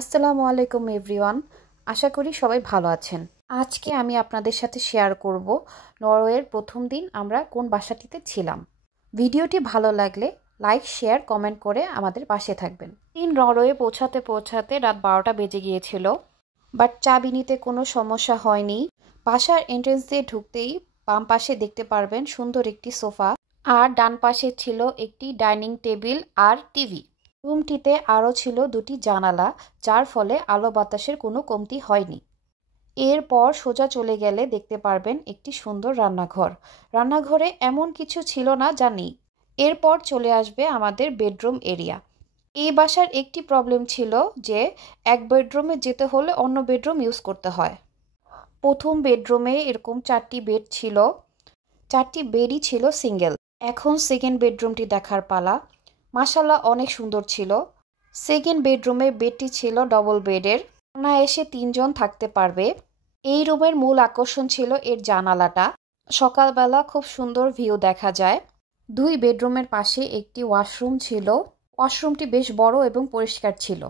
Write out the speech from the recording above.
আসসালামু আলাইকুম এভরিওয়ান। আশা করি সবাই ভালো আছেন। আজকে আমি আপনাদের সাথে শেয়ার করব নরওয়ের প্রথম দিন আমরা কোন বাসাটিতে ছিলাম। ভিডিওটি ভালো লাগলে লাইক, শেয়ার, কমেন্ট করে আমাদের পাশে থাকবেন। নরওয়ে পৌঁছাতে পৌঁছাতে রাত 12টা বেজে গিয়েছিল, বাট চাবি নিতে কোনো সমস্যা হয়নি। বাসার এন্ট্রেন্স দিয়ে ঢুকতেই বাম পাশে দেখতে পারবেন সুন্দর একটি সোফা, আর ডান পাশে ছিল একটি ডাইনিং টেবিল আর টিভি। রুমটিতে আরও ছিল দুটি জানালা, যার ফলে আলো বাতাসের কোনো কমতি হয়নি। এরপর সোজা চলে গেলে দেখতে পারবেন একটি সুন্দর রান্নাঘর। রান্নাঘরে এমন কিছু ছিল না যা নেই। এরপর চলে আসবে আমাদের বেডরুম এরিয়া। এই বাসার একটি প্রবলেম ছিল যে এক বেডরুমে যেতে হলে অন্য বেডরুম ইউজ করতে হয়। প্রথম বেডরুমে এরকম 4টি বেড ছিল, 4টি বেডই ছিল সিঙ্গেল। এখন সেকেন্ড বেডরুমটি দেখার পালা। মাশাআল্লাহ, অনেক সুন্দর ছিল। সেকেন্ড বেডরুমে বেডটি ছিল ডবল বেডের, অনায়াসে 3 জন থাকতে পারবে। এই রুমের মূল আকর্ষণ ছিল এর জানালাটা। সকালবেলা খুব সুন্দর ভিউ দেখা যায়। 2 বেডরুমের পাশে একটি ওয়াশরুম ছিল। ওয়াশরুমটি বেশ বড় এবং পরিষ্কার ছিল।